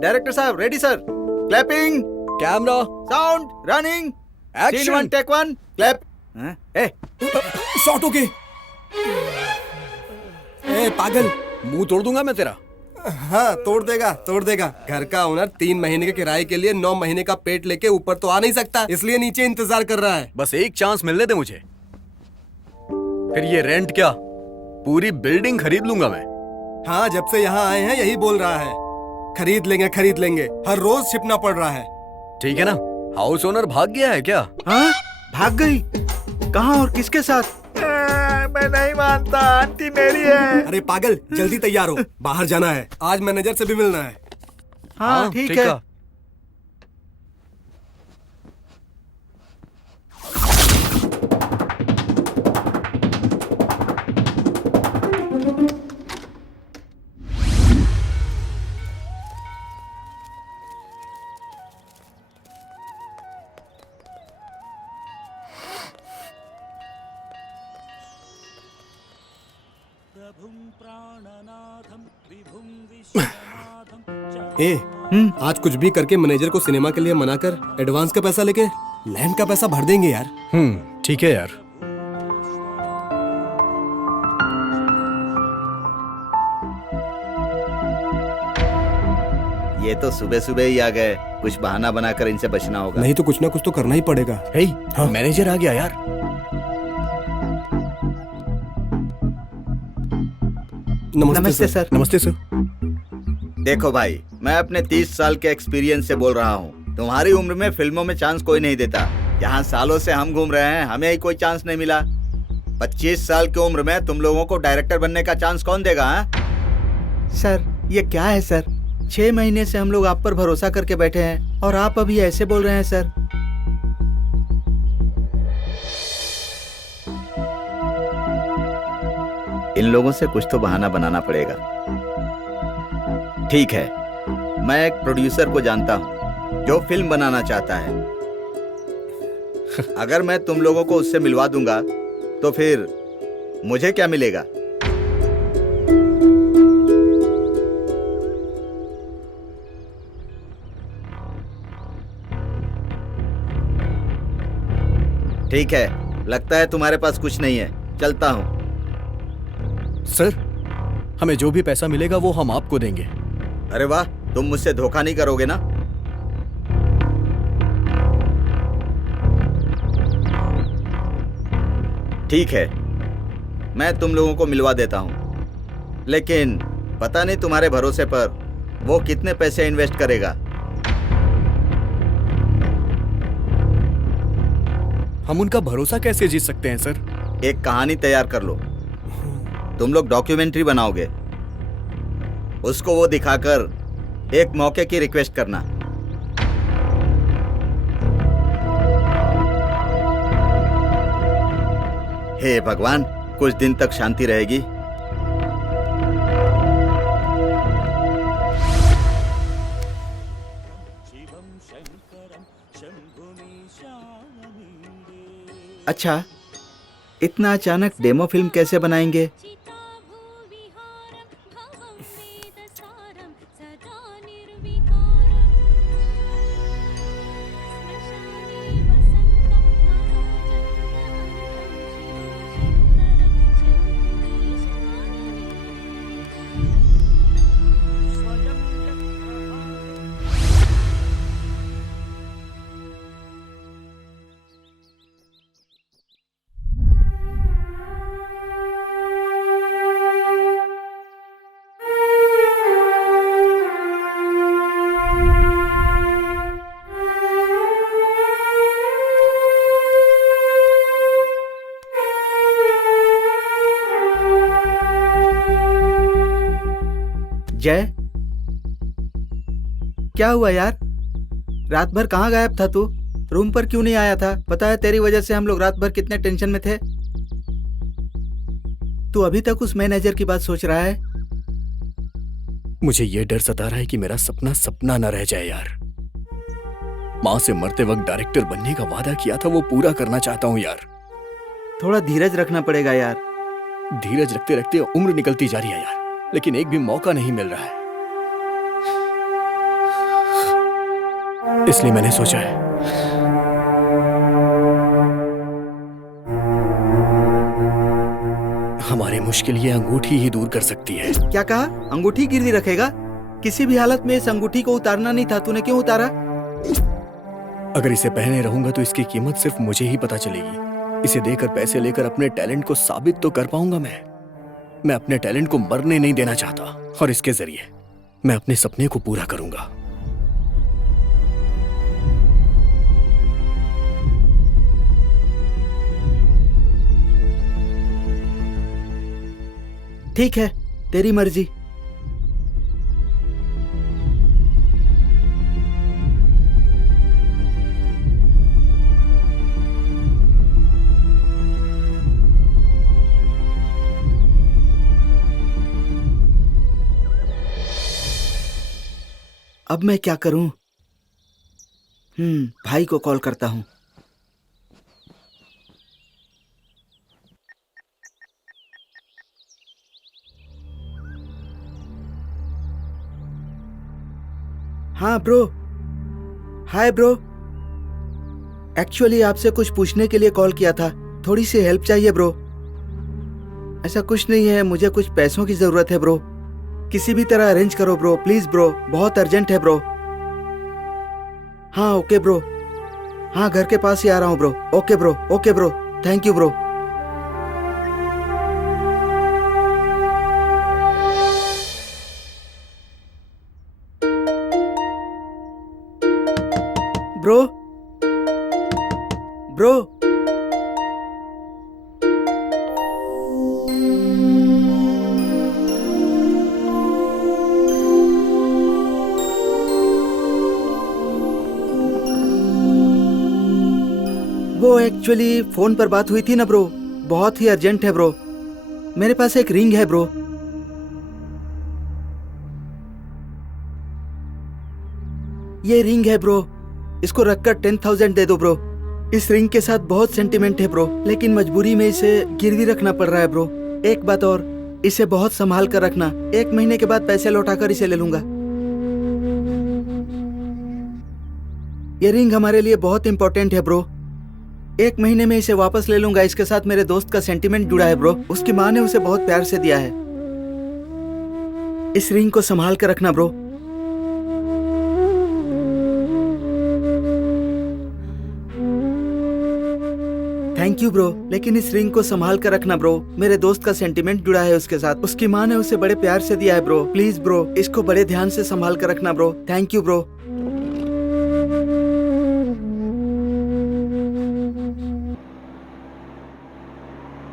Director साहब ready sir, clapping, camera, sound, running, action, 1 take 1, clap. A shot okay. ए पागल, मुंह तोड़ दूंगा मैं तेरा। हाँ तोड़ देगा। घर का ओनर 3 महीने के किराए के लिए 9 महीने का पेट लेके ऊपर तो आ नहीं सकता, इसलिए नीचे इंतजार कर रहा है। बस एक चांस मिलने दे मुझे, फिर ये रेंट क्या पूरी बिल्डिंग खरीद लूंगा मैं। हाँ जब से यहाँ आए हैं यही बोल रहा है, खरीद लेंगे। हर रोज छिपना पड़ रहा है। ठीक है ना, हाउस ओनर भाग गया है क्या? हाँ भाग गई? कहाँ और किसके साथ? मैं नहीं मानता, आंटी मेरी है। अरे पागल जल्दी तैयार हो, बाहर जाना है, आज मैनेजर से भी मिलना है। हाँ ठीक है। आज कुछ भी करके मैनेजर को सिनेमा के लिए मना कर एडवांस का पैसा लेके लैंड का पैसा भर देंगे यार। ठीक है यार। ये तो सुबह सुबह ही आ गए, कुछ बहाना बनाकर इनसे बचना होगा। नहीं तो कुछ ना कुछ तो करना ही पड़ेगा। हाँ? मैनेजर आ गया यार। नमस्ते सर। नमस्ते सर। देखो भाई, मैं अपने 30 साल के एक्सपीरियंस से बोल रहा हूँ, तुम्हारी उम्र में फिल्मों में चांस कोई नहीं देता। यहाँ सालों से हम घूम रहे हैं, हमें ही कोई चांस नहीं मिला। 25 साल की उम्र में तुम लोगों को डायरेक्टर बनने का चांस कौन देगा? सर ये क्या है सर, 6 महीने से हम लोग आप पर भरोसा करके बैठे हैं और आप अभी ऐसे बोल रहे हैं सर। इन लोगों से कुछ तो बहाना बनाना पड़ेगा। ठीक है, मैं एक प्रोड्यूसर को जानता हूँ जो फिल्म बनाना चाहता है। अगर मैं तुम लोगों को उससे मिलवा दूंगा तो फिर मुझे क्या मिलेगा? ठीक है, लगता है तुम्हारे पास कुछ नहीं है, चलता हूँ। सर हमें जो भी पैसा मिलेगा वो हम आपको देंगे। अरे वाह, तुम मुझसे धोखा नहीं करोगे ना? ठीक है, मैं तुम लोगों को मिलवा देता हूं, लेकिन पता नहीं तुम्हारे भरोसे पर वो कितने पैसे इन्वेस्ट करेगा। हम उनका भरोसा कैसे जीत सकते हैं सर? एक कहानी तैयार कर लो। तुम लोग डॉक्यूमेंट्री बनाओगे, उसको वो दिखाकर एक मौके की रिक्वेस्ट करना। हे भगवान, कुछ दिन तक शांति रहेगी। अच्छा, इतना अचानक डेमो फिल्म कैसे बनाएंगे? जय, क्या हुआ यार? रात भर कहाँ गायब था तू? रूम पर क्यों नहीं आया था? पता है तेरी वजह से हम लोग रात भर कितने टेंशन में थे। तू अभी तक उस मैनेजर की बात सोच रहा है? मुझे ये डर सता रहा है कि मेरा सपना सपना न रह जाए यार। माँ से मरते वक्त डायरेक्टर बनने का वादा किया था, वो पूरा करना चाहता हूँ यार। थोड़ा धीरज रखना पड़ेगा यार। धीरज रखते रखते उम्र निकलती जा रही है यार, लेकिन एक भी मौका नहीं मिल रहा है। इसलिए मैंने सोचा है हमारी मुश्किल ये अंगूठी ही दूर कर सकती है। क्या कहा? अंगूठी गिरवी रखेगा? किसी भी हालत में इस अंगूठी को उतारना नहीं था, तूने क्यों उतारा? अगर इसे पहने रहूंगा तो इसकी कीमत सिर्फ मुझे ही पता चलेगी। इसे देकर पैसे लेकर अपने टैलेंट को साबित तो कर पाऊंगा मैं अपने टैलेंट को मरने नहीं देना चाहता, और इसके जरिए मैं अपने सपने को पूरा करूंगा। ठीक है, तेरी मर्जी। अब मैं क्या करूं? भाई को कॉल करता हूं। हाँ ब्रो, हाय ब्रो। एक्चुअली आपसे कुछ पूछने के लिए कॉल किया था, थोड़ी सी हेल्प चाहिए ब्रो। ऐसा कुछ नहीं है, मुझे कुछ पैसों की जरूरत है ब्रो। किसी भी तरह अरेंज करो ब्रो, प्लीज ब्रो, बहुत अर्जेंट है ब्रो। हाँ ओके ब्रो, हाँ घर के पास ही आ रहा हूँ bro. Okay bro, okay bro, thank you bro. Bro bro, वो एक्चुअली फोन पर बात हुई थी ना ब्रो, बहुत ही अर्जेंट है ब्रो। मेरे पास एक रिंग है ब्रो। ये रिंग है ब्रो, इसको रखकर 10,000 दे दो ब्रो। इस रिंग के साथ बहुत सेंटिमेंट है ब्रो, लेकिन मजबूरी में इसे गिरवी रखना पड़ रहा है ब्रो। एक बात और, इसे बहुत संभाल कर रखना। 1 महीने के बाद पैसे लौटाकर इसे ले लूंगा। ये रिंग हमारे लिए बहुत इंपॉर्टेंट है ब्रो। 1 महीने में इसे वापस ले लूंगा। इसके साथ मेरे दोस्त का सेंटिमेंट जुड़ा है ब्रो। उसकी माँ ने उसे बहुत प्यार से दिया है। इस रिंग को संभाल कर रखना ब्रो। थैंक यू ब्रो, लेकिन इस रिंग को संभाल कर रखना ब्रो। मेरे दोस्त का सेंटिमेंट जुड़ा है उसके साथ। उसकी माँ ने उसे बड़े प्यार से दिया है ब्रो। प्लीज ब्रो, इसको बड़े ध्यान से संभाल कर रखना ब्रो। Thank you bro.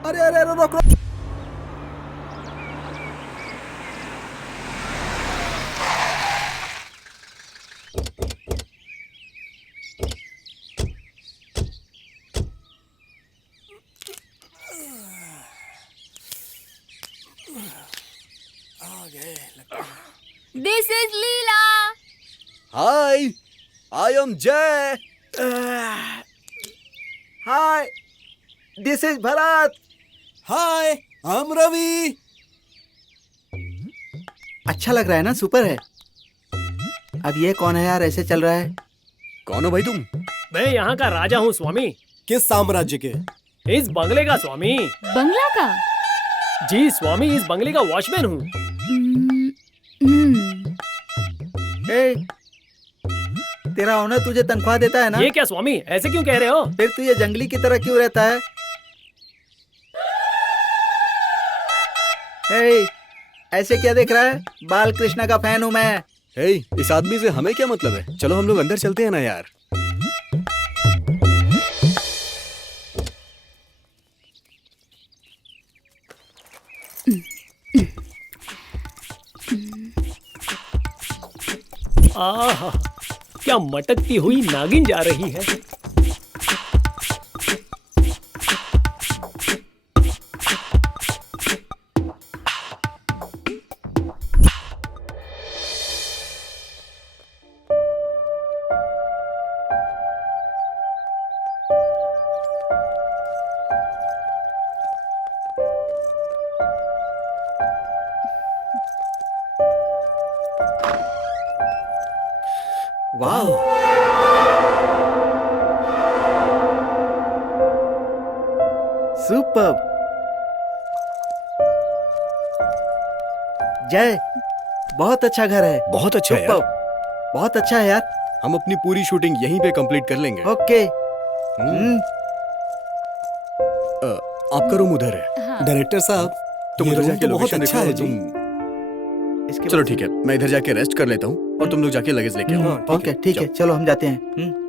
अरे अरे अरे रोक रोक। This is Leela. Hi, I am जय। हाय, दिस इज भरत। हाय, हम रवि। अच्छा लग रहा है ना? सुपर है। अब ये कौन है यार, ऐसे चल रहा है? कौन हो भाई तुम? मैं यहाँ का राजा हूँ स्वामी, किस साम्राज्य के? इस बंगले का स्वामी। बंगला का? जी स्वामी, इस बंगले का वॉचमैन हूँ। ए, तेरा ओनर तुझे तनख्वाह देता है ना? ये क्या स्वामी, ऐसे क्यों कह रहे हो? फिर तू ये जंगली की तरह क्यों रहता है? ए, ऐसे क्या देख रहा है? बाल कृष्ण का फैन हूँ मैं। हे, इस आदमी से हमें क्या मतलब है? चलो हम लोग अंदर चलते हैं ना यार। आहा, क्या मटकती हुई नागिन जा रही है। वाह, सुपर। जय, बहुत अच्छा घर है। बहुत अच्छा है यार। सुपर, बहुत अच्छा है यार। हम अपनी पूरी शूटिंग यहीं पे कंप्लीट कर लेंगे। ओके। आपका रूम उधर है। हाँ। डायरेक्टर साहब, तुम ये उधर रूम जाके तो बहुत लोकेशन अच्छा देखो है और जी। इसके चलो बाद- ठीक है, मैं इधर जाके रेस्ट कर लेता हूँ और तुम लोग जाके लगेज लेके आओ। हाँ, ओके, ठीक है, चलो हम जाते हैं।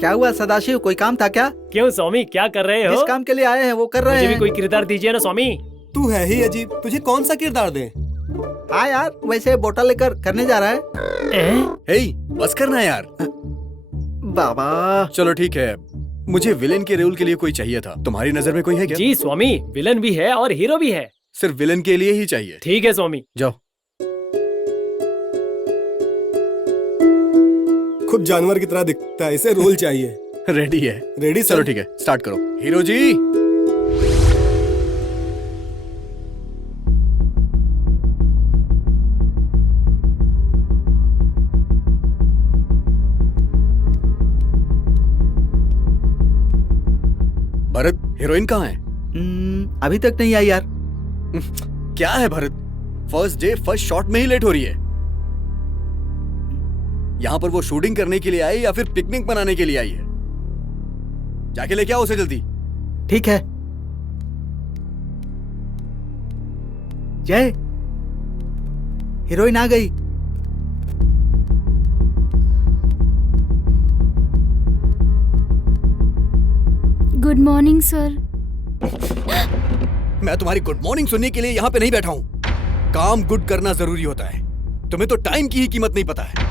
क्या हुआ सदाशिव, कोई काम था क्या? क्यों स्वामी, क्या कर रहे हो? जिस काम के लिए आए हैं वो कर रहे मुझे भी हैं। कोई किरदार दीजिए ना स्वामी। तू है ही अजीब, तुझे कौन सा किरदार दे? हाँ यार, वैसे बोतल लेकर करने जा रहा है। हे, बस करना यार। बाबा, चलो ठीक है, मुझे विलेन के रोल के लिए कोई चाहिए था। तुम्हारी नजर में कोई है क्या? जी स्वामी, विलन भी है और हीरो भी है। सिर्फ विलेन के लिए ही चाहिए। ठीक है स्वामी। जाओ। खुद जानवर की तरह दिखता है, इसे रोल चाहिए। रेडी है? रेडी चलो सर। ठीक है, स्टार्ट करो। हीरो जी। भरत, हीरोइन कहाँ है? अभी तक नहीं आई यार। क्या है Bharat, first day first shot में ही लेट हो रही है। यहाँ पर वो शूटिंग करने के लिए आई या फिर पिकनिक मनाने के लिए आई है? जाके लेके आओ उसे जल्दी। ठीक है। जय, हीरोइन आ गई। Good morning sir. मैं तुम्हारी गुड मॉर्निंग सुनने के लिए यहाँ पे नहीं बैठा हूँ। काम गुड करना जरूरी होता है। तुम्हें तो टाइम की ही कीमत नहीं पता है।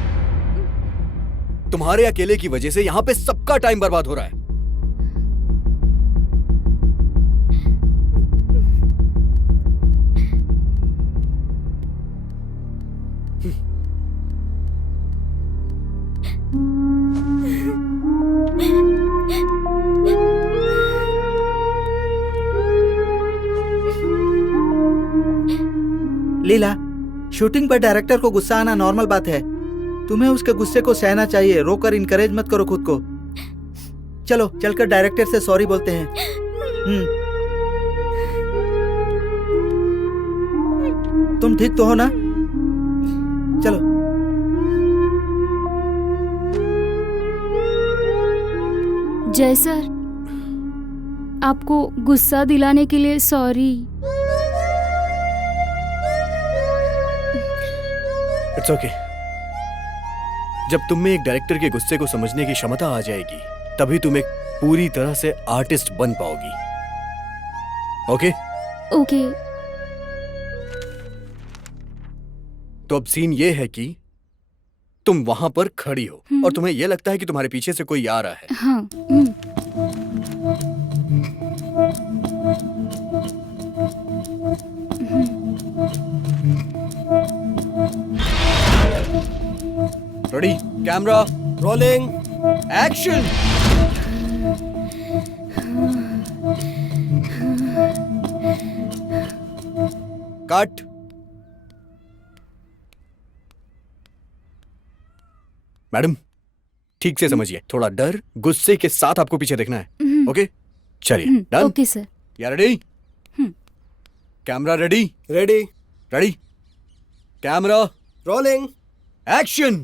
तुम्हारे अकेले की वजह से यहाँ पे सबका टाइम बर्बाद हो रहा है। लीला, शूटिंग पर डायरेक्टर को गुस्सा आना नॉर्मल बात है। तुम्हें उसके गुस्से को सहना चाहिए, रोकर इनकरेज मत करो खुद को। चलो चलकर डायरेक्टर से सॉरी बोलते हैं। तुम ठीक तो हो ना? चलो। जय सर, आपको गुस्सा दिलाने के लिए सॉरी। It's okay. जब तुम में एक डायरेक्टर के गुस्से को समझने की क्षमता आ जाएगी, तभी तुम एक पूरी तरह से आर्टिस्ट बन पाओगी। ओके? ओके। तो अब सीन ये है कि तुम वहां पर खड़ी हो और तुम्हें यह लगता है कि तुम्हारे पीछे से कोई आ रहा है। हाँ। Ready, camera rolling, action. Cut. Madam, ठीक से समझिए, थोड़ा डर गुस्से के साथ आपको पीछे देखना है। ओके, चलिए। डन। Okay sir. या ready? Camera ready? Ready, ready, camera rolling. Action.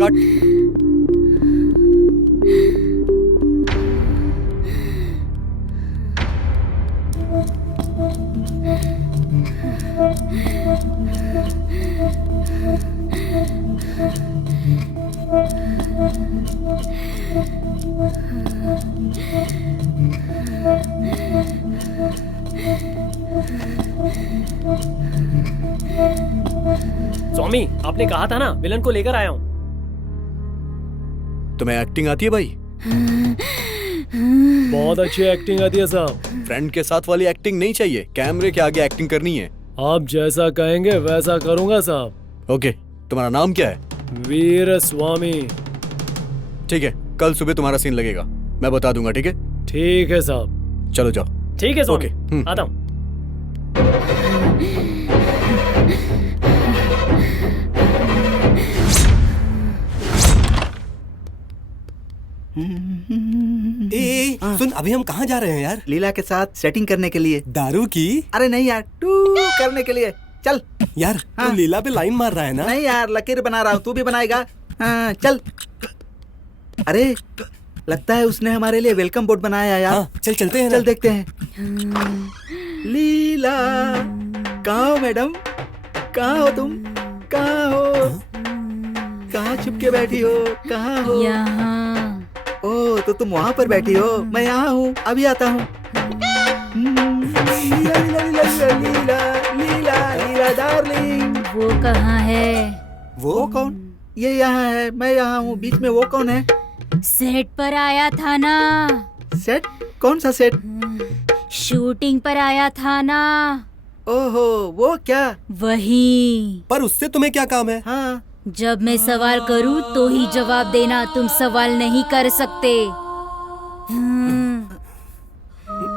Cut. Swami, आपने कहा था ना विलन को लेकर आया हूँ। तुम्हें एक्टिंग आती है भाई? बहुत अच्छी एक्टिंग आती है साहब। फ्रेंड के साथ वाली एक्टिंग नहीं चाहिए, कैमरे के आगे एक्टिंग करनी है। आप जैसा कहेंगे वैसा करूंगा साहब। ओके, तुम्हारा नाम क्या है? वीर स्वामी। ठीक है, कल सुबह तुम्हारा सीन लगेगा, मैं बता दूंगा। ठीक है? ठीक है साहब। चलो जाओ। ठीक है स्वामी। ओके, आता हूँ। ए, सुन, अभी हम कहाँ जा रहे हैं यार? लीला के साथ सेटिंग करने के लिए। दारू की? अरे नहीं यार, टू करने के लिए। चल। यार, हाँ। तू लीला पे लाइन मार रहा है ना? नहीं यार, लकीर बना रहा हूँ, तू भी बनाएगा। हाँ, चल। अरे लगता है उसने हमारे लिए वेलकम बोर्ड बनाया यार। हाँ, चल चलते हैं ना। चल देखते हैं। लीला, कहाँ हो मैडम? कहाँ हो तुम? कहाँ हो? कहाँ छुप के बैठी हो? कहाँ हो? यहाँ। ओ, तो तुम वहाँ पर बैठी हो, मैं यहाँ हूँ, अभी आता हूँ। लीला लीला लीला लीला लीला लीला डार्लिंग। वो कहाँ है? वो कौन? ये यहाँ है, मैं यहाँ हूँ, बीच में वो कौन है? सेट पर आया था ना। सेट? कौन सा सेट? शूटिंग पर आया था ना। ओहो, वो क्या? वही। पर उससे तुम्हें क्या काम है? हाँ। जब मैं सवाल करूं तो ही जवाब देना, तुम सवाल नहीं कर सकते।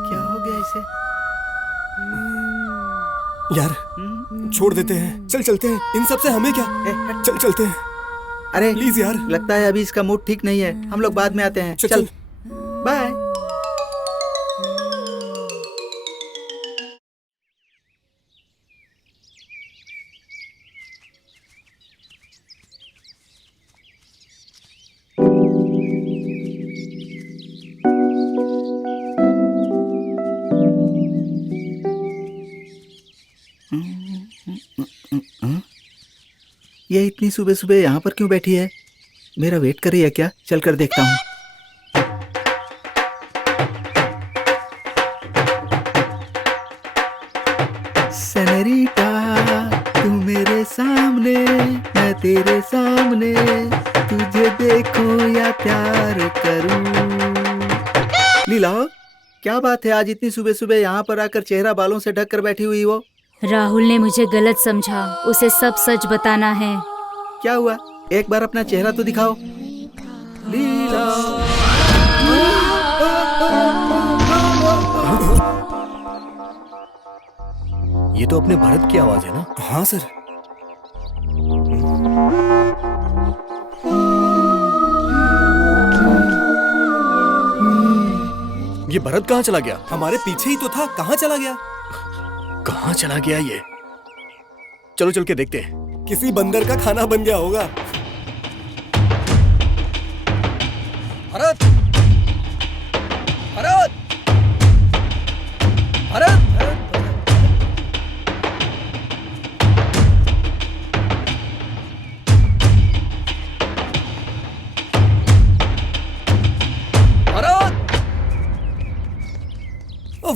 क्या हो गया इसे? यार, छोड़ देते हैं, चल चलते हैं। इन सब से हमें क्या? चल चलते हैं। अरे प्लीज यार। लगता है अभी इसका मूड ठीक नहीं है, हम लोग बाद में आते हैं। चल, चल, बाय। ये इतनी सुबह सुबह यहाँ पर क्यों बैठी है? मेरा वेट कर रही है क्या? चल कर देखता हूँ। सेनोरिटा, तू मेरे सामने, मैं तेरे सामने, तुझे देखूं या प्यार करूं। लीला, क्या बात है आज इतनी सुबह सुबह यहाँ पर आकर चेहरा बालों से ढक कर बैठी हुई हो? राहुल ने मुझे गलत समझा, उसे सब सच बताना है। क्या हुआ? एक बार अपना चेहरा तो दिखाओ। लीला। ये तो अपने भरत की आवाज है ना? हाँ सर। ये भरत कहाँ चला गया? हमारे पीछे ही तो था, कहाँ चला गया? कहाँ चला गया ये? चलो चल के देखते हैं। किसी बंदर का खाना बन गया होगा। भरत, भरत, भरत, भरत।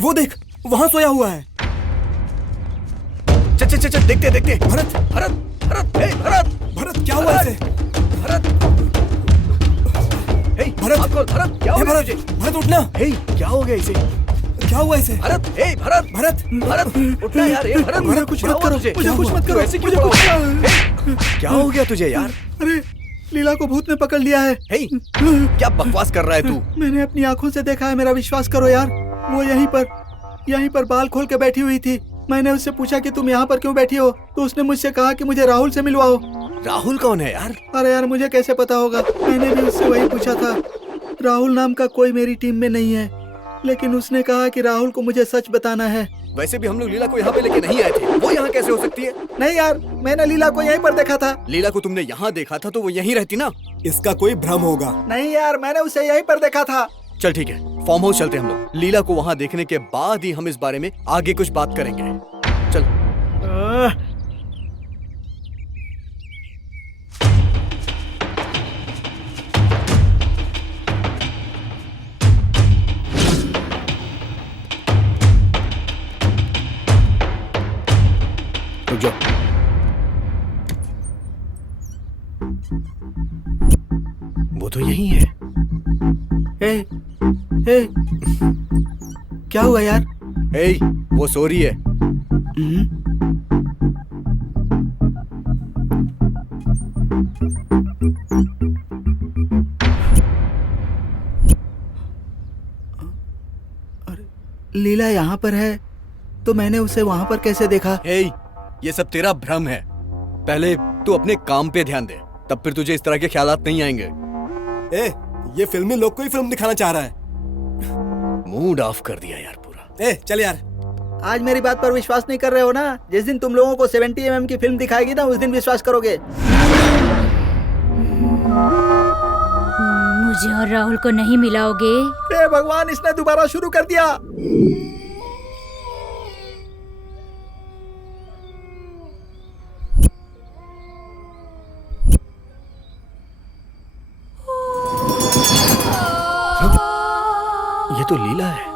वो देख, वहां सोया हुआ है। चल चल चल चल, देखते देखते। भरत, भरत, भरत, हे भरत, भरत क्या हुआ इसे? भरत, हे भरत, भरत, क्या हो गया तुझे? भरत उठना। हे क्या हो गया इसे? क्या हुआ इसे? भरत, हे भरत, भरत, भरत, उठना यार। हे भरत, मुझे कुछ मत करो, मुझे कुछ मत करो, ऐसे क्यों मुझे कुछ पड़ा हुआ है? क्या हो गया तुझे यार? अरे, लीला को भूत ने पकड़ लिया है। हे क्या बकवास कर रहा है तू? मैंने अपनी आंखों से देखा है, मेरा विश्वास करो यार। वो यहीं पर बाल खोल के बैठी हुई थी। मैंने उससे पूछा कि तुम यहाँ पर क्यों बैठी हो, तो उसने मुझसे कहा कि मुझे राहुल से मिलवाओ। राहुल कौन है यार? अरे यार, मुझे कैसे पता होगा? मैंने भी उससे वही पूछा था। राहुल नाम का कोई मेरी टीम में नहीं है, लेकिन उसने कहा कि राहुल को मुझे सच बताना है। वैसे भी हम लोग लीला को यहाँ पे लेके नहीं आए थे, वो यहाँ कैसे हो सकती है? नहीं यार, मैंने लीला को यहीं पर देखा था। लीला को तुमने यहाँ देखा था तो वो यहीं रहती ना? इसका कोई भ्रम होगा। नहीं यार, मैंने उसे यहीं पर देखा था। चल ठीक है, फार्म हाउस चलते हैं हम लोग। लीला को वहाँ देखने के बाद ही हम इस बारे में आगे कुछ बात करेंगे। चल। रुक जाओ। वो तो यही है। हे, हे, क्या हुआ यार? हे, वो सो रही है। लीला यहाँ पर है, तो मैंने उसे वहाँ पर कैसे देखा? हे, ये सब तेरा भ्रम है। पहले तू अपने काम पे ध्यान दे, तब फिर तुझे इस तरह के ख्यालात नहीं आएंगे। ये फिल्मी लोग को ही फिल्म दिखाना चाह रहा है। मूड ऑफ कर दिया यार पूरा। चल यार। आज मेरी बात पर विश्वास नहीं कर रहे हो ना? जिस दिन तुम लोगों को 70 mm की फिल्म दिखाएगी ना, उस दिन विश्वास करोगे। मुझे और राहुल को नहीं मिलाओगे? हे भगवान, इसने दोबारा शुरू कर दिया। ये तो लीला है।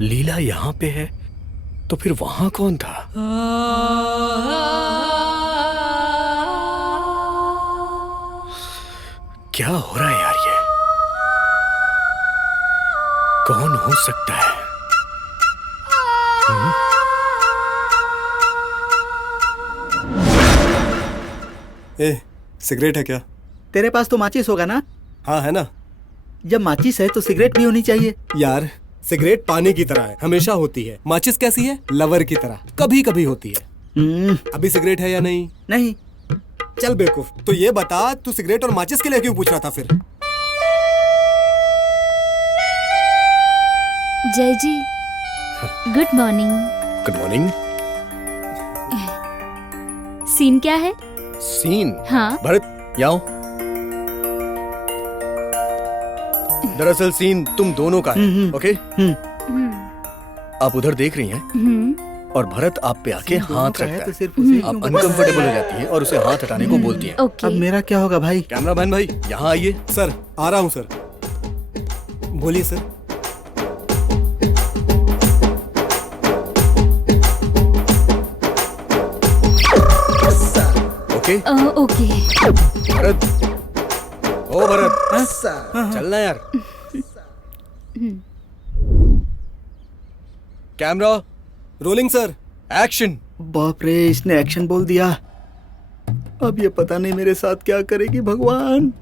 लीला यहाँ पे है, तो फिर वहां कौन था? क्या हो रहा है यार? ये कौन हो सकता है? सिगरेट है क्या? तेरे पास तो माचिस होगा ना? हाँ है ना। जब माचिस है तो सिगरेट भी होनी चाहिए। यार सिगरेट पानी की तरह है, हमेशा होती है। माचिस कैसी है? लवर की तरह, कभी कभी होती है। अभी सिगरेट है या नहीं? नहीं। चल बेवकूफ, तो ये बता तू सिगरेट और माचिस के लिए क्यों पूछ रहा था फिर? Jai ji, good morning. Good morning. Scene क्या है? सीन? हाँ। भरत यहाँ आओ। दरअसल सीन तुम दोनों का है, ओके? आप उधर देख रही हैं और भरत आप पे आके हाथ रखता है। आप अनकंफर्टेबल हो जाती हैं और उसे हाथ हटाने को बोलती हैं। ओके। अब मेरा क्या होगा भाई? कैमरामैन भाई यहाँ आइए। सर आ रहा हूँ सर। बोलिए सर। Okay okay. भरत, ओ भरत, चलना यार। Camera rolling sir. एक्शन। बाप रे, इसने एक्शन बोल दिया। अब ये पता नहीं मेरे साथ क्या करेगी। भगवान,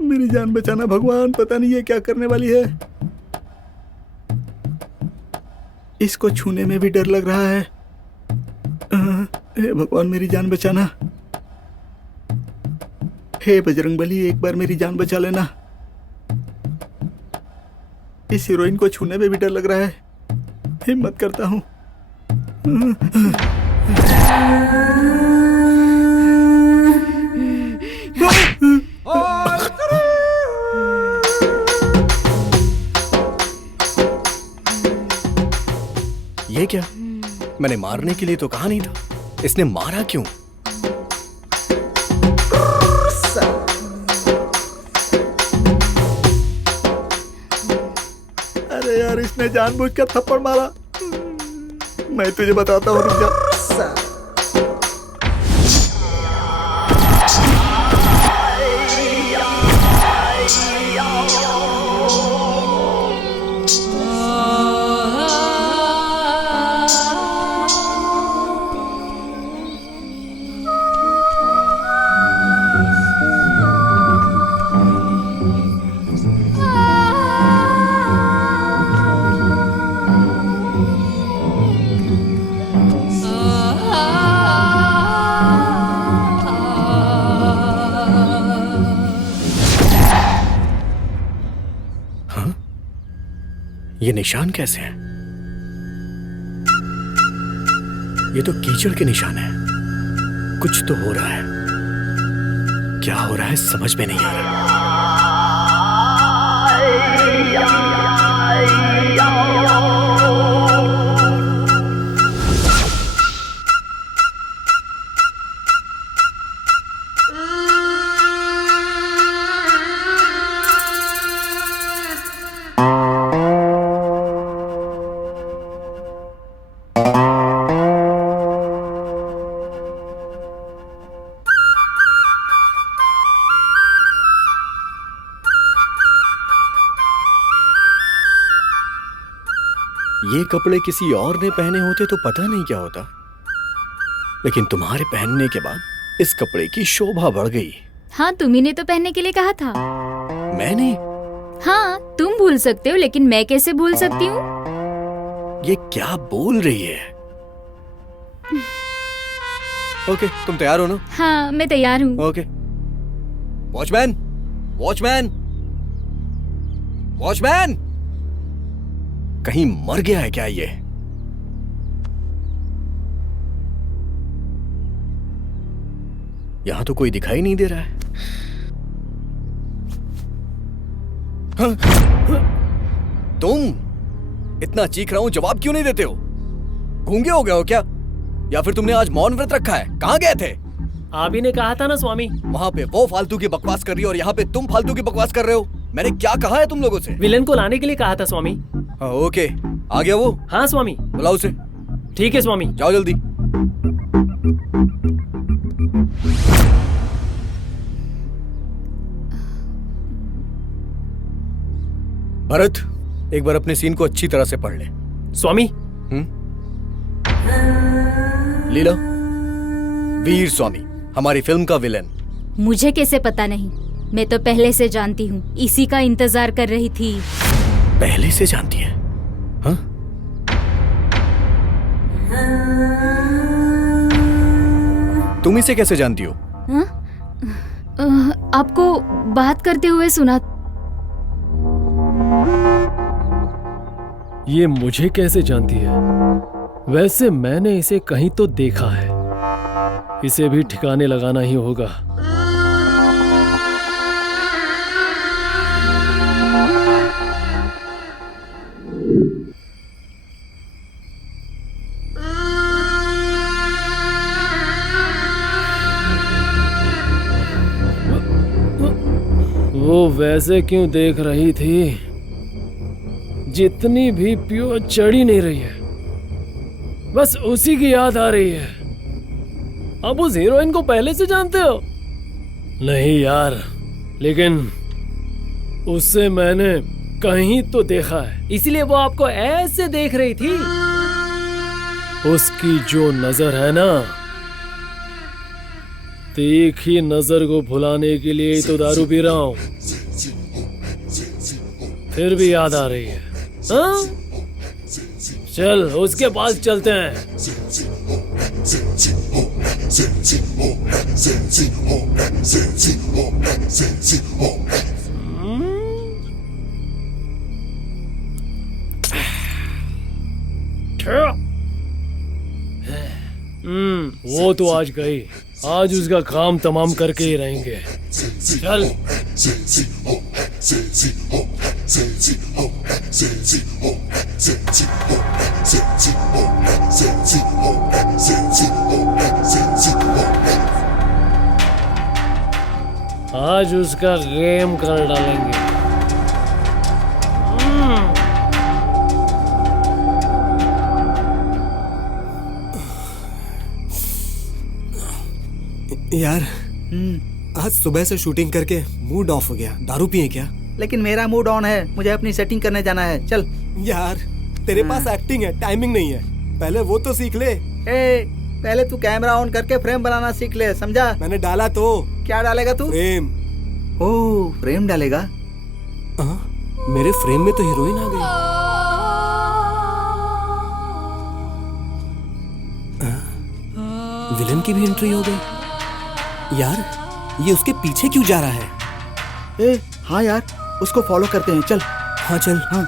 मेरी जान बचाना भगवान। पता नहीं ये क्या करने वाली है। इसको छूने में भी डर लग रहा है। हे भगवान, मेरी जान बचाना। हे बजरंगबली, एक बार मेरी जान बचा लेना। इस हीरोइन को छूने में भी डर लग रहा है। हिम्मत करता हूँ। ये क्या? मैंने मारने के लिए तो कहा नहीं था। इसने मारा क्यों? अरे यार, इसने जानबूझकर थप्पड़ मारा। मैं तुझे बताता हूँ, रुक जा। ये निशान कैसे हैं? ये तो कीचड़ के निशान है। कुछ तो हो रहा है। क्या हो रहा है समझ में नहीं आ रहा। ये कपड़े किसी और ने पहने होते तो पता नहीं क्या होता, लेकिन तुम्हारे पहनने के बाद इस कपड़े की शोभा बढ़ गई। हाँ, तुम्ही ने तो पहनने के लिए कहा था। मैंने? हाँ, तुम भूल सकते हो, लेकिन मैं कैसे भूल सकती हूँ? ये क्या बोल रही है? ओके, तुम तैयार हो ना? हाँ, मैं तैयार हूँ। ओके। Watchman, watchman, watchman! कहीं मर गया है क्या ये? यहां तो कोई दिखाई नहीं दे रहा है। तुम इतना चीख रहा हूं, जवाब क्यों नहीं देते हो? गूंगे हो गए हो क्या? या फिर तुमने आज मौन व्रत रखा है? कहां गए थे? आप ही ने कहा था ना स्वामी। वहां पे वो फालतू की बकवास कर रही है और यहाँ पे तुम फालतू की बकवास कर रहे हो। मैंने क्या कहा है तुम लोगों से? विलन को लाने के लिए कहा था स्वामी। हाँ, ओके, आ गया वो? हाँ स्वामी। बुलाओ उसे। ठीक है स्वामी। जाओ जल्दी। भरत, एक बार अपने सीन को अच्छी तरह से पढ़ ले। स्वामी। लीला, वीर स्वामी हमारी फिल्म का विलेन। मुझे कैसे पता नहीं? मैं तो पहले से जानती हूँ, इसी का इंतजार कर रही थी। पहले से जानती है? हाँ? तुम इसे कैसे जानती हो? हाँ? आपको बात करते हुए सुना। ये मुझे कैसे जानती है? वैसे मैंने इसे कहीं तो देखा है। इसे भी ठिकाने लगाना ही होगा। वो वैसे क्यों देख रही थी? जितनी भी पियो चढ़ी नहीं रही है, बस उसी की याद आ रही है। अब उस हीरोइन को पहले से जानते हो? नहीं यार, लेकिन उससे मैंने कहीं तो देखा है, इसलिए वो आपको ऐसे देख रही थी। उसकी जो नजर है ना, तीखी नजर को भुलाने के लिए ही तो दारू पी रहा हूं। फिर भी याद आ रही है। हाँ? चल उसके पास चलते हैं। वो तो आज गई, आज उसका काम तमाम करके ही रहेंगे। चल। आज उसका गेम कर डालेंगे। यार, आज सुबह से शूटिंग करके मूड ऑफ हो गया। दारू पिए क्या? लेकिन मेरा मूड ऑन है, मुझे अपनी सेटिंग करने जाना है। चल। यार, तेरे पास एक्टिंग है, टाइमिंग नहीं है। पहले वो तो सीख ले। पहले तू कैमरा ऑन करके फ्रेम बनाना सीख ले, समझा? मैंने डाला तो। क्या डालेगा तू? फ्रेम। ओह, फ्रेम डालेगा? मेरे फ्रेम में तो हीरोइन आ गई। विलन की भी एंट्री हो गई। यार, ये उसके पीछे क्यों जा रहा है? हाँ यार, उसको फॉलो करते हैं। चल। हाँ चल। हाँ।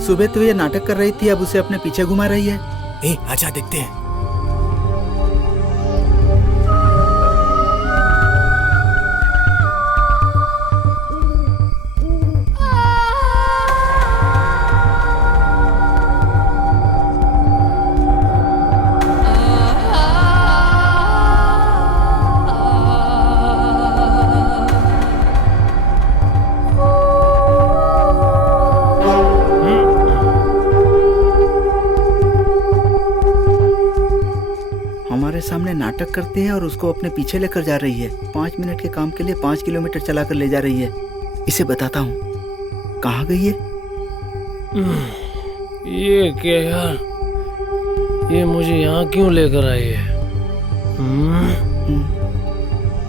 सुबह तो ये नाटक कर रही थी, अब उसे अपने पीछे घुमा रही है। आजा देखते हैं। सामने नाटक करती है और उसको अपने पीछे लेकर जा रही है। 5 मिनट के काम के लिए 5 किलोमीटर चलाकर ले जा रही है। इसे बताता हूँ। कहाँ गई है? ये क्या यार, ये मुझे यहाँ क्यों लेकर आई है?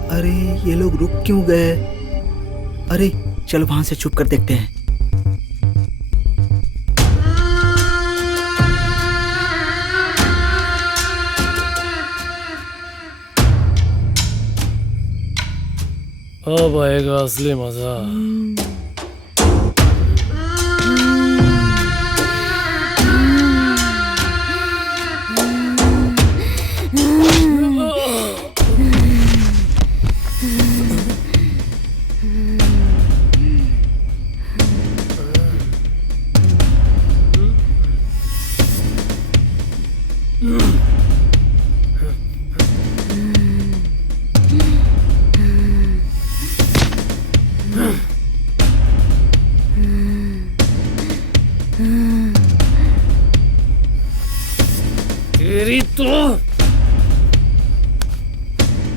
अरे ये लोग रुक क्यों गए? अरे चलो वहां से छुप कर देखते हैं। अब आएगा असली मजा।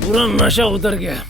पूरा नशा उतर गया।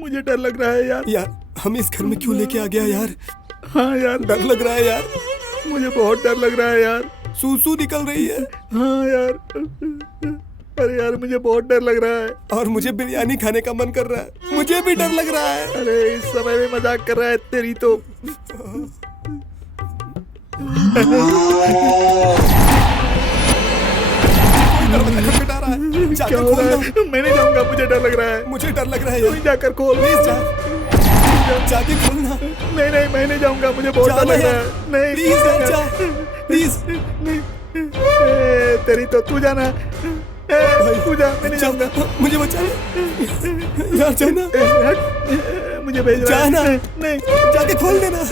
मुझे डर लग रहा है यार। यार हम इस घर में क्यों लेके आ गया यार? हाँ यार, डर लग रहा है यार। मुझे बहुत डर लग रहा है यार। सूसू निकल रही है। हाँ यार, अरे यार मुझे बहुत डर लग रहा है। और मुझे बिरयानी खाने का मन कर रहा है। मुझे भी डर लग रहा है। अरे इस समय में मजाक कर रहा है तेरी तो। दरवाजा खटखटा रहा है। जाकर क्या हो रहा खोलना। है? मैं नहीं जाऊंगा, मुझे डर लग रहा है। मुझे डर लग रहा है तू यार। ही जाकर खोल। प्लीज जा। जाके खोलना। नहीं नहीं, मैं नहीं जाऊंगा, मुझे बहुत डर जाना लग रहा यार। है। नहीं प्लीज यार जा। प्लीज। नहीं, तेरी तो तू जाना। तू जा, मैं नहीं जाऊंगा। मुझे बचा यार, जाना। मुझे भेज रहा है। जाना। नहीं, जाके खोल देना।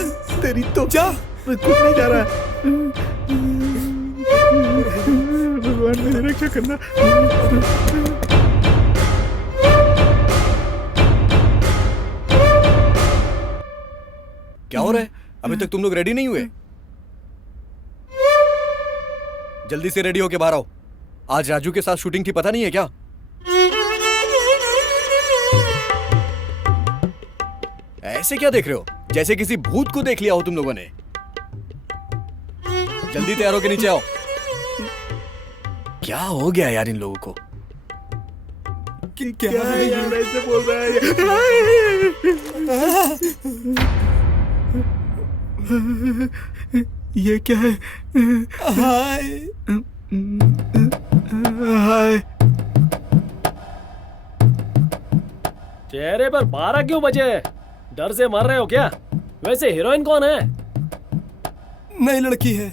तेरी तो जा। मैं कुछ नहीं जा रहा। भगवान मेरी रक्षा करना। क्या हो रहा है? अभी तक तुम लोग रेडी नहीं हुए? जल्दी से रेडी होके बाहर आओ। आज राजू के साथ शूटिंग थी, पता नहीं है क्या? ऐसे क्या देख रहे हो? जैसे किसी भूत को देख लिया हो तुम लोगों ने। जल्दी तैयार होके नीचे आओ। क्या हो गया यार इन लोगों को? क्या है यार, ऐसे बोल रहा है। ये क्या है? हाय। हाय। चेहरे पर 12 क्यों बजे? डर से मर रहे हो क्या? वैसे हीरोइन कौन है? नई लड़की है।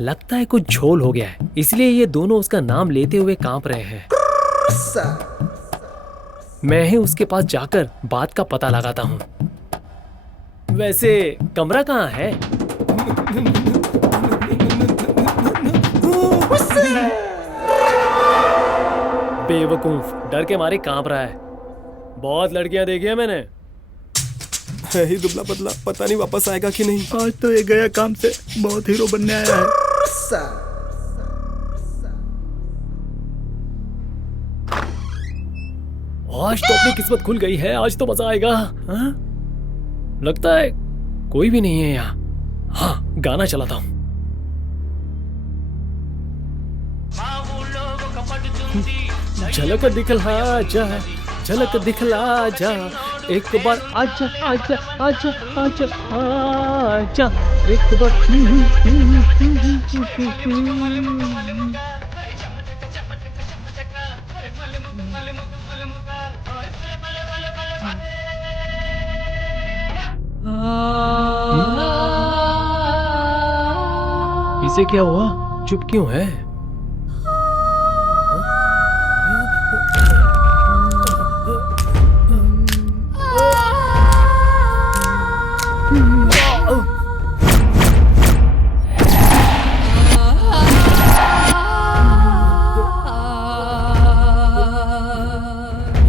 लगता है कुछ झोल हो गया है, इसलिए ये दोनों उसका नाम लेते हुए कांप रहे हैं। मैं ही उसके पास जाकर बात का पता लगाता हूँ। वैसे कमरा कहाँ है? बेवकूफ, डर के मारे कांप रहा है। बहुत लड़कियां देखी है मैंने। है ही दुबला पतला, पता नहीं वापस आएगा कि नहीं। आज तो ये गया काम से, बहुत हीरो बनने आया है। आज तो अपनी किस्मत खुल गई है, आज तो मजा आएगा। हाँ? लगता है कोई भी नहीं है यहाँ। हाँ, गाना चलाता हूँ। झलक दिखला जा, झलक दिखला जा, एक बार आजा आजा आजा आजा आजा, एक बार। इसे क्या हुआ? चुप क्यों है?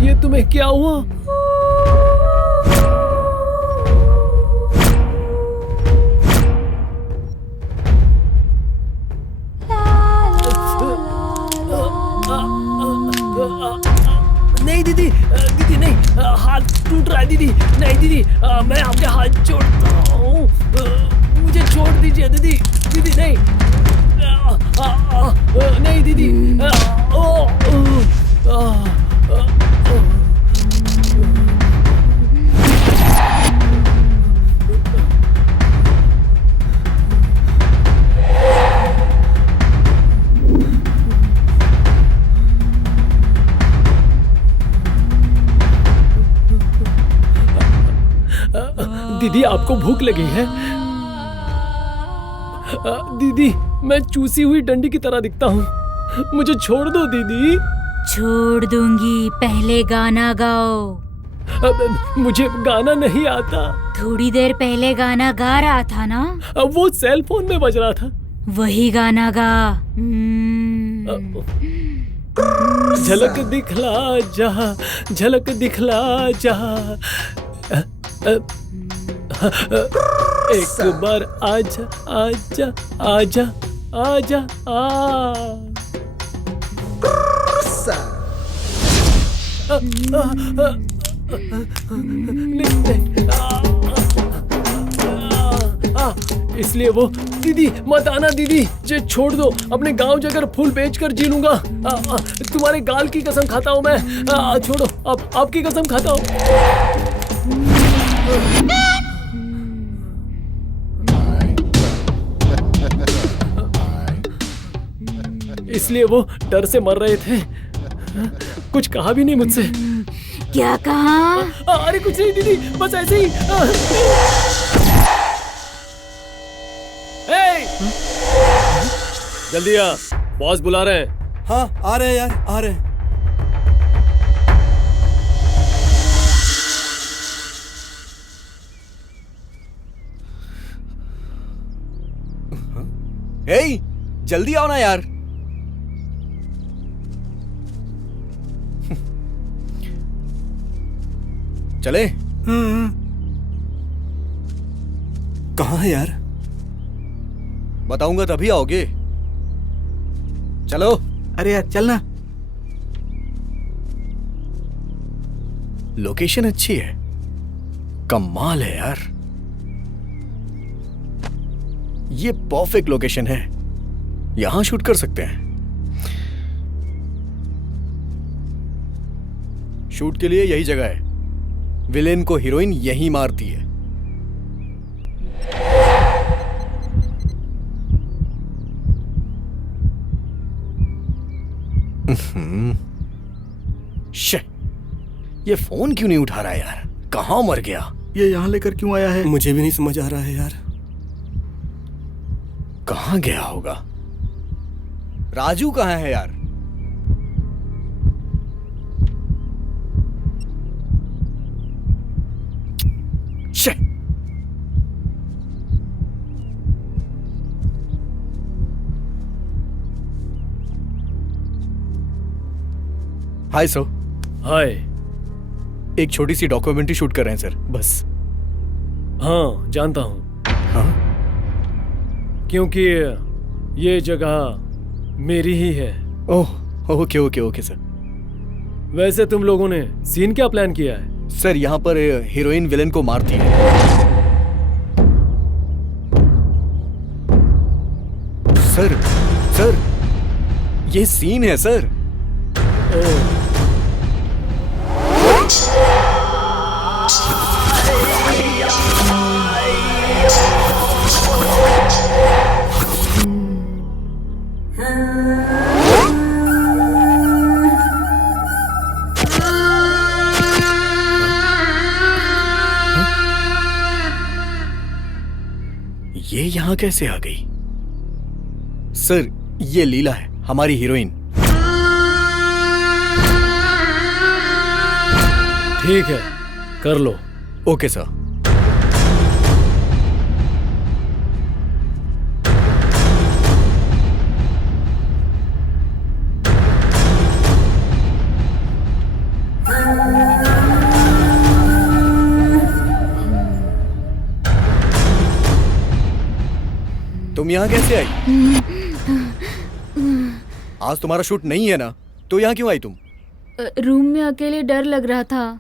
ये तुम्हें क्या हुआ? नहीं दीदी, दीदी नहीं, हाथ टूट रहा है दीदी। नहीं दीदी, मैं आपके हाथ जोड़ता हूँ, मुझे छोड़ दीजिए दीदी। दीदी नहीं, नहीं दीदी। दीदी आपको भूख लगी है? दीदी मैं चूसी हुई डंडी की तरह दिखता हूँ, मुझे छोड़ दो दीदी। छोड़ दूंगी, पहले गाना गाओ। मुझे गाना नहीं आता। थोड़ी देर पहले गाना गा रहा था ना? वो सेल फोन में बज रहा था। वही गाना गा। झलक दिखला जा, झलक दिखला जा, एक बार आजा आजा आजा आजा इसलिए वो दीदी मत आना दीदी, जे छोड़ दो। अपने गांव जाकर फूल बेचकर जी लूंगा। तुम्हारे गाल की कसम खाता हूँ मैं। छोड़ो, आपकी कसम खाता हूँ। इसलिए वो डर से मर रहे थे, कुछ कहा भी नहीं मुझसे। क्या कहा? अरे कुछ नहीं दीदी, बस ऐसे ही। जल्दी आ, बॉस बुला रहे हैं। हाँ आ रहे हैं यार, आ रहे हैं। हे, जल्दी आओ ना यार। चले। कहाँ है यार? बताऊंगा तभी आओगे। चलो। अरे यार चलना। लोकेशन अच्छी है, कमाल है यार। ये परफेक्ट लोकेशन है, यहां शूट कर सकते हैं। शूट के लिए यही जगह है। विलेन को हीरोइन यहीं मारती है। शे, ये फोन क्यों नहीं उठा रहा यार? कहां मर गया? ये यहाँ लेकर क्यों आया है? मुझे भी नहीं समझ आ रहा है यार। कहां गया होगा? राजू कहां है यार? शे, हाय सर। हाय। एक छोटी सी डॉक्यूमेंट्री शूट कर रहे हैं सर, बस। हाँ जानता हूँ। हाँ? क्योंकि ये जगह मेरी ही है। Oh okay okay okay sir. वैसे तुम लोगों ने सीन क्या प्लान किया है? सर यहाँ पर हीरोइन विलेन को मारती है। सर सर, ये सीन है सर। ये यहाँ कैसे आ गई? सर, ये लीला है, हमारी हीरोइन। ठीक है, कर लो। Okay sir. तुम यहाँ कैसे आई? आज तुम्हारा शूट नहीं है ना, तो यहाँ क्यों आई तुम? रूम में अकेले डर लग रहा था।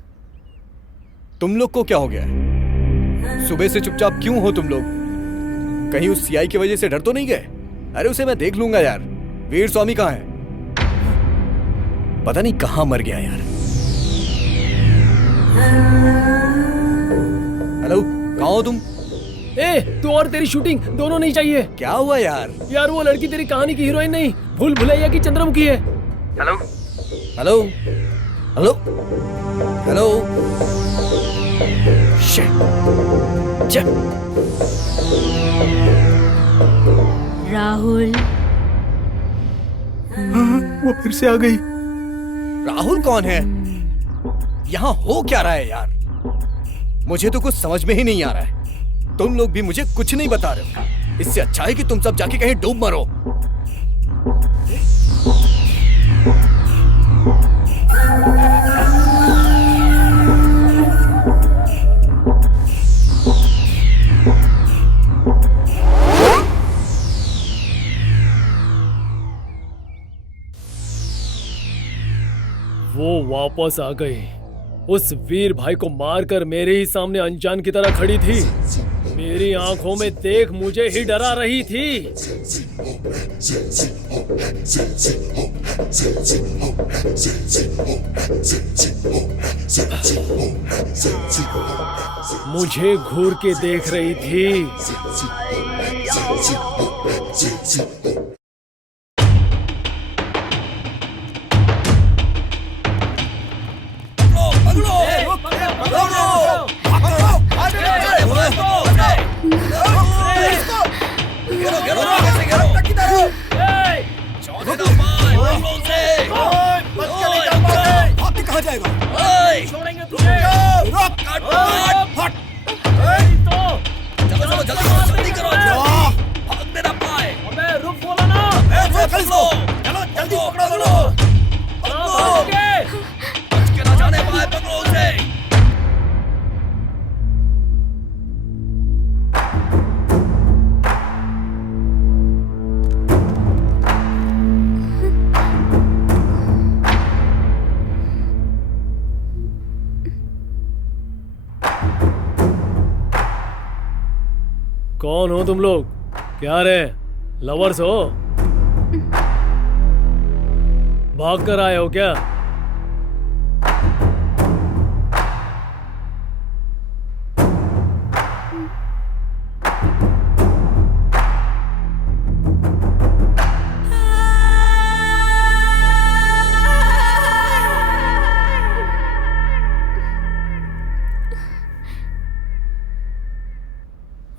तुम लोग को क्या हो गया है? सुबह से चुपचाप क्यों हो तुम लोग? कहीं उस सीआई की वजह से डर तो नहीं गए? अरे उसे मैं देख लूंगा यार। वीर स्वामी कहाँ है? पता नहीं कहाँ मर गया यार। हेलो, कहाँ हो तुम? ए, तू और तेरी शूटिंग दोनों नहीं चाहिए। क्या हुआ यार? यार वो लड़की तेरी कहानी की हीरोइन नहीं, भूल भुलैया की चंद्रमुखी है। Hello hello hello hello. Rahul, वो फिर से आ गई। राहुल कौन है? यहाँ हो क्या रहा है यार? मुझे तो कुछ समझ में ही नहीं आ रहा है। तुम लोग भी मुझे कुछ नहीं बता रहे हो। इससे अच्छा है कि तुम सब जाके कहीं डूब मरो। वो वापस आ गई। उस वीर भाई को मारकर मेरे ही सामने अनजान की तरह खड़ी थी। मेरी आंखों में देख मुझे ही डरा रही थी। मुझे घूर के देख रही थी। कहाँ जाएगा? छोड़ेंगे तुझे। जल्दी करो। मेरा पाए। अबे रुक बोला ना। चलो जल्दी पकड़ो। बच के ना जाने पाए, पकड़ो उसे। कौन हो तुम लोग? क्या रे, लवर्स हो? भाग कर आए हो क्या?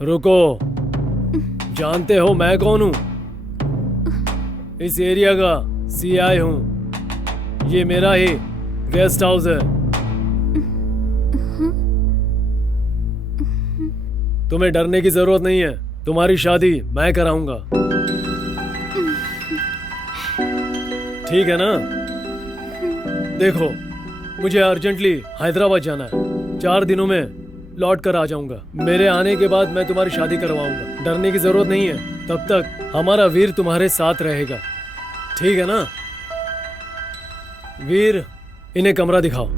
रुको, जानते हो मैं कौन हूं? इस एरिया का सीआई हूं। ये मेरा ही गेस्ट हाउस है। तुम्हें डरने की जरूरत नहीं है। तुम्हारी शादी मैं कराऊंगा। ठीक है ना? देखो, मुझे अर्जेंटली हैदराबाद जाना है। 4 दिनों में लौट कर आ जाऊंगा। मेरे आने के बाद मैं तुम्हारी शादी करवाऊंगा। डरने की जरूरत नहीं है। तब तक हमारा वीर तुम्हारे साथ रहेगा। ठीक है ना? वीर, इन्हें कमरा दिखाओ।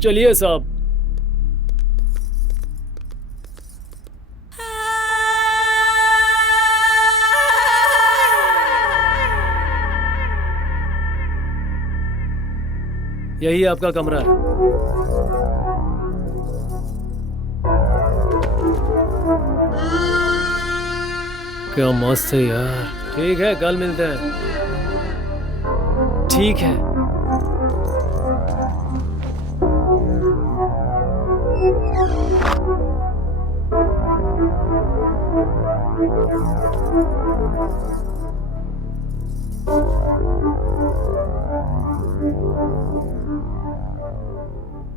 चलिए साहब। यही आपका कमरा है। क्या मस्त है यार। ठीक है, कल मिलते हैं। ठीक है।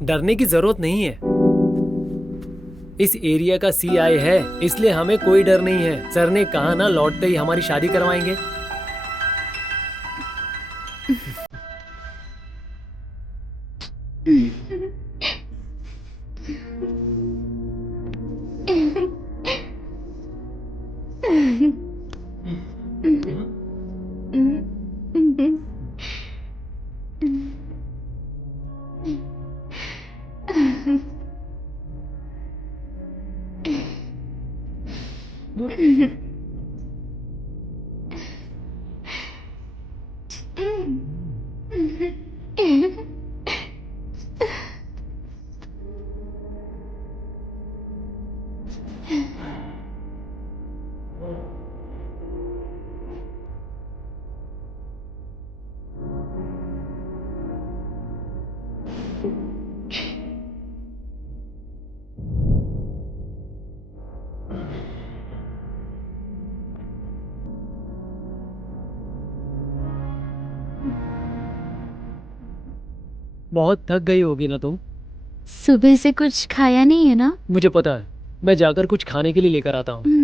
डरने की जरूरत नहीं है। इस एरिया का सीआई है, इसलिए हमें कोई डर नहीं है। सर ने कहा ना, लौटते ही हमारी शादी करवाएंगे। बहुत थक गई होगी ना तुम? सुबह से कुछ खाया नहीं है ना? मुझे पता है, मैं जाकर कुछ खाने के लिए लेकर आता हूँ।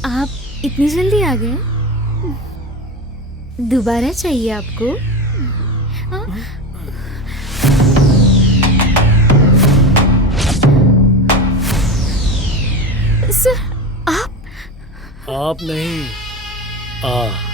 आप इतनी जल्दी आ गए? दोबारा चाहिए आपको? हाँ? सर, आप नहीं, आ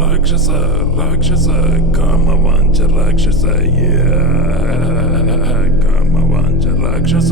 రాక్షస రాక్షస కామవాంఛ రాక్షస కామవాంఛ రాక్షస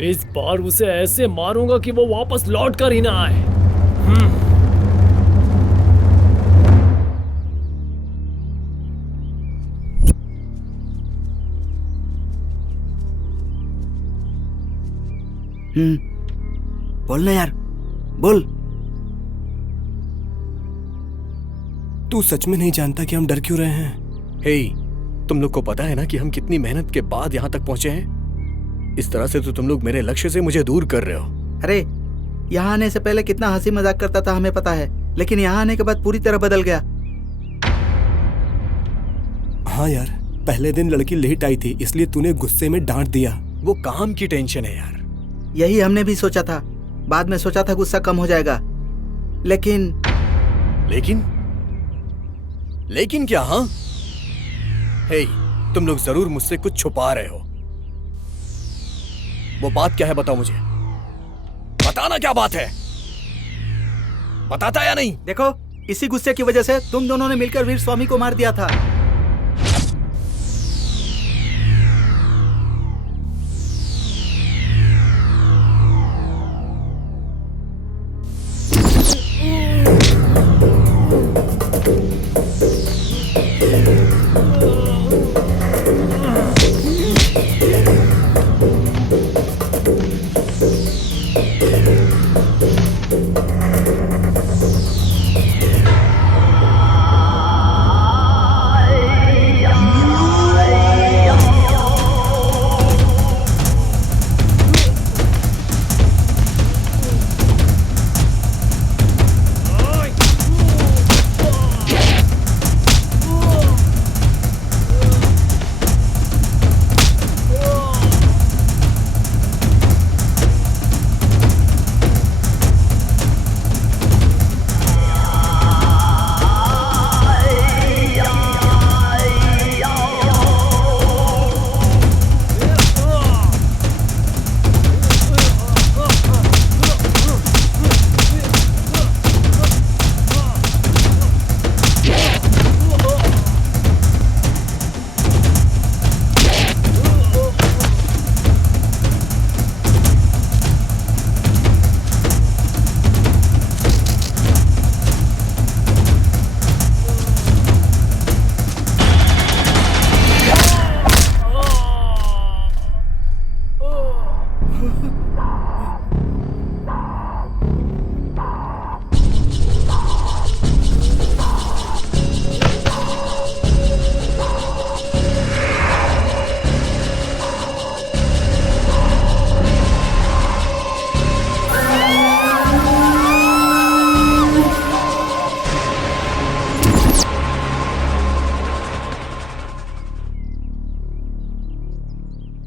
इस बार उसे ऐसे मारूंगा कि वो वापस लौट कर ही ना आए। बोल ना यार, बोल। तू सच में नहीं जानता कि हम डर क्यों रहे हैं? हे, तुम लोग को पता है ना कि हम कितनी मेहनत के बाद यहाँ तक पहुंचे हैं? इस तरह से तो तुम लोग मेरे लक्ष्य से मुझे दूर कर रहे हो। अरे, यहाँ आने से पहले कितना हंसी मजाक करता था हमें पता है, लेकिन यहाँ आने के बाद पूरी तरह बदल गया। हाँ यार, पहले दिन लड़की लेट आई थी इसलिए तूने गुस्से में डांट दिया। वो काम की टेंशन है यार। यही हमने भी सोचा था, बाद में सोचा था गुस्सा कम हो जाएगा, लेकिन लेकिन क्या? हाँ हे, तुम लोग जरूर मुझसे कुछ छुपा रहे हो। वो बात क्या है बताओ मुझे, बताना क्या बात है, बताता या नहीं? देखो, इसी गुस्से की वजह से तुम दोनों ने मिलकर वीर स्वामी को मार दिया था।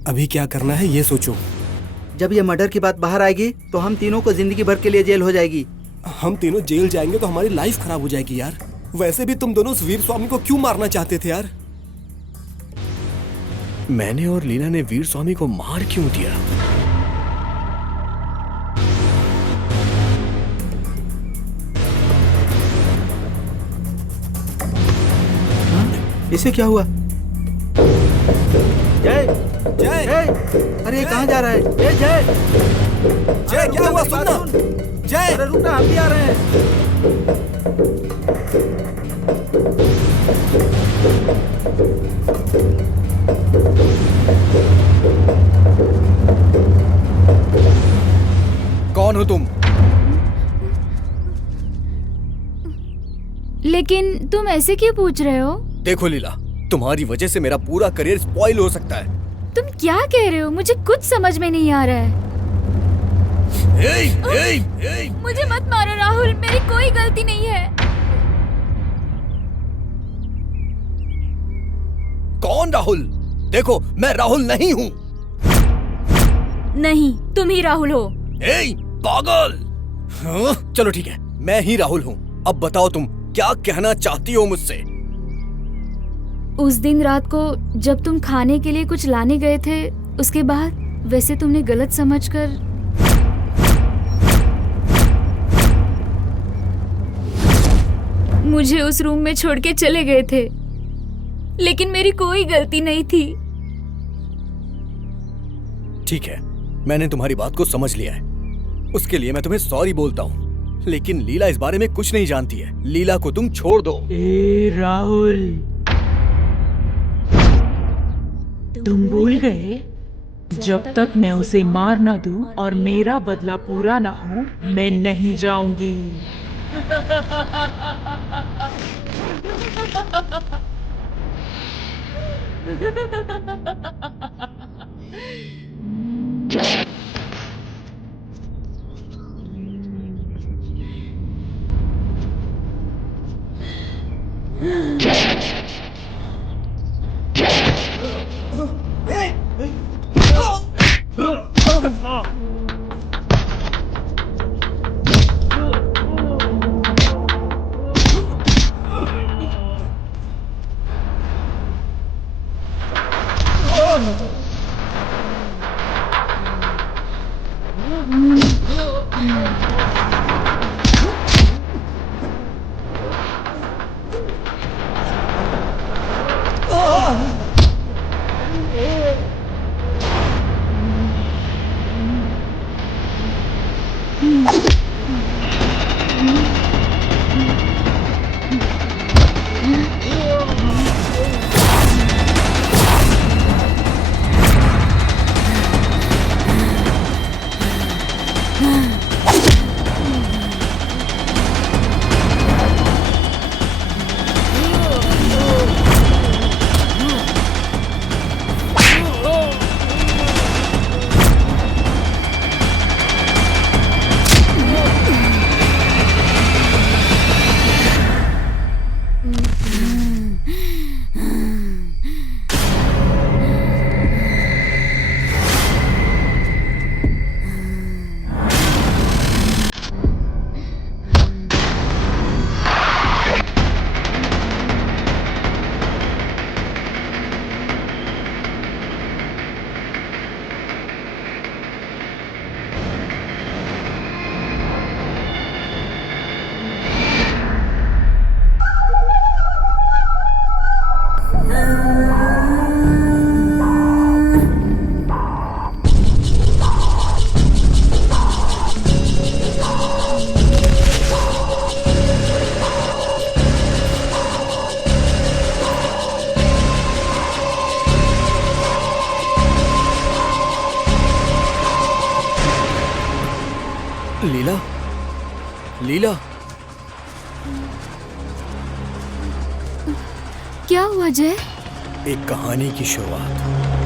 अभी क्या करना है ये सोचो। जब ये मर्डर की बात बाहर आएगी तो हम तीनों को जिंदगी भर के लिए जेल हो जाएगी। हम तीनों जेल जाएंगे तो हमारी लाइफ खराब हो जाएगी यार। वैसे भी तुम दोनों उस वीर स्वामी को क्यों मारना चाहते थे यार? मैंने और लीना ने वीर स्वामी को मार क्यों दिया? इसे क्या हुआ? जय जय जय, अरे कहाँ जा रहा है? जय जय जय, क्या हुआ? सुनना जय। अरे रुकना, हम भी आ रहे हैं। कौन हो तुम? लेकिन तुम ऐसे क्यों पूछ रहे हो? देखो लीला, तुम्हारी वजह से मेरा पूरा करियर स्पॉइल हो सकता है। तुम क्या कह रहे हो? मुझे कुछ समझ में नहीं आ रहा है। मुझे मत मारो राहुल, मेरी कोई गलती नहीं है। कौन राहुल? देखो, मैं राहुल नहीं हूँ। नहीं, तुम ही राहुल हो। पागल! हाँ? चलो ठीक है, मैं ही राहुल हूँ। अब बताओ तुम क्या कहना चाहती हो मुझसे? उस दिन रात को जब तुम खाने के लिए कुछ लाने गए थे, उसके बाद वैसे तुमने गलत समझकर मुझे उस रूम में छोड़ के चले गए थे, लेकिन मेरी कोई गलती नहीं थी। ठीक है, मैंने तुम्हारी बात को समझ लिया है, उसके लिए मैं तुम्हें सॉरी बोलता हूँ, लेकिन लीला इस बारे में कुछ नहीं जानती है। लीला को तुम छोड़ दो। ए राहुल, तुम भूल गए, जब तक मैं उसे मार ना दूं और मेरा बदला पूरा ना हो, मैं नहीं जाऊंगी। लीला, लीला, क्या हुआ जय? एक कहानी की शुरुआत।